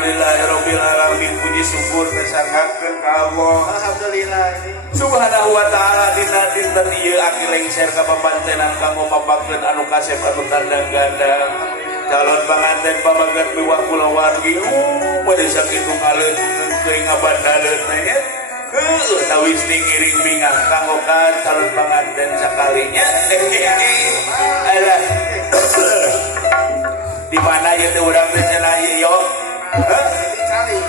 Alhamdulillahirabbil alamin puji syukur kasangakeun ka Allah. Alhamdulillah ini. Subhanahu wa ta'ala dina dinten ieu aki lengser ka papantenan kanggo mapakeun anu kasep anu tandang ganda. Calon panganten pamagat miwah kula wargi. Bade sakitu ngaleun teuing ngabandaleun nya. Heuh tawis ngiring bingang kanggo ka calon panganten sakalinya. Alah. Di mana ya teh urang teh cenah ieu yo? Hah?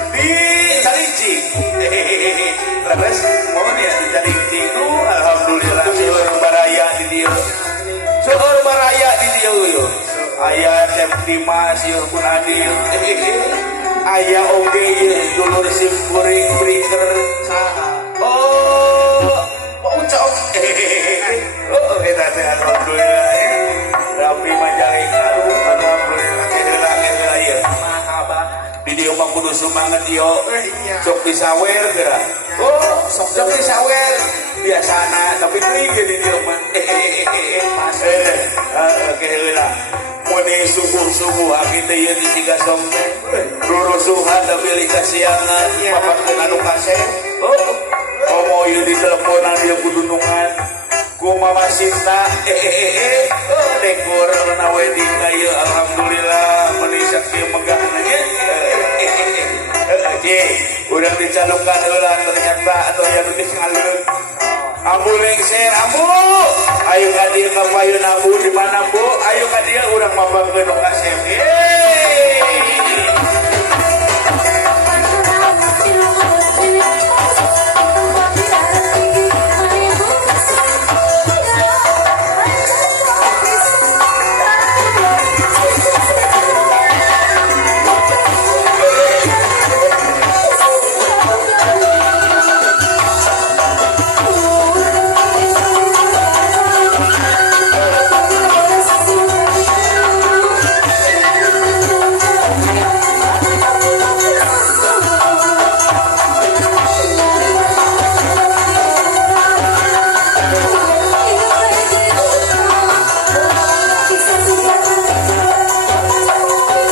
Di Carici. Terus mohon ya di Carici itu alhamdulillah seueur baraya di dieu. Seueur baraya di dieu yo. Aya Chef Dimas ieu pun hadir. Aya oge ieu dulur sim kuring breaker saha. Oh, ucap. Oh, eta teh alhamdulillah. Rapi Majalengka alhamdulillah. Heula ieu. Di dieu mah kudu semangat yo. Sok disawer geura. Oh, sok disawer. Biasana tapi teuing ge di dieu mah. Pas. Oke heula. Mone subuh-subuh aki teh ieu disiga sok rurusuhan da pilih kasiangan papakeun anu kasep. Oh, komo ieu di teleponan ieu kudu nungan. Ku Mama Sinta. Oh, dekor na wedding ieu alhamdulillah meuli sakieu megahna ge. Udah dicantumkan heula ternyata atuh aya nu geus ngaleun. Ambu lengser, ambu. Ayo hadir ka payun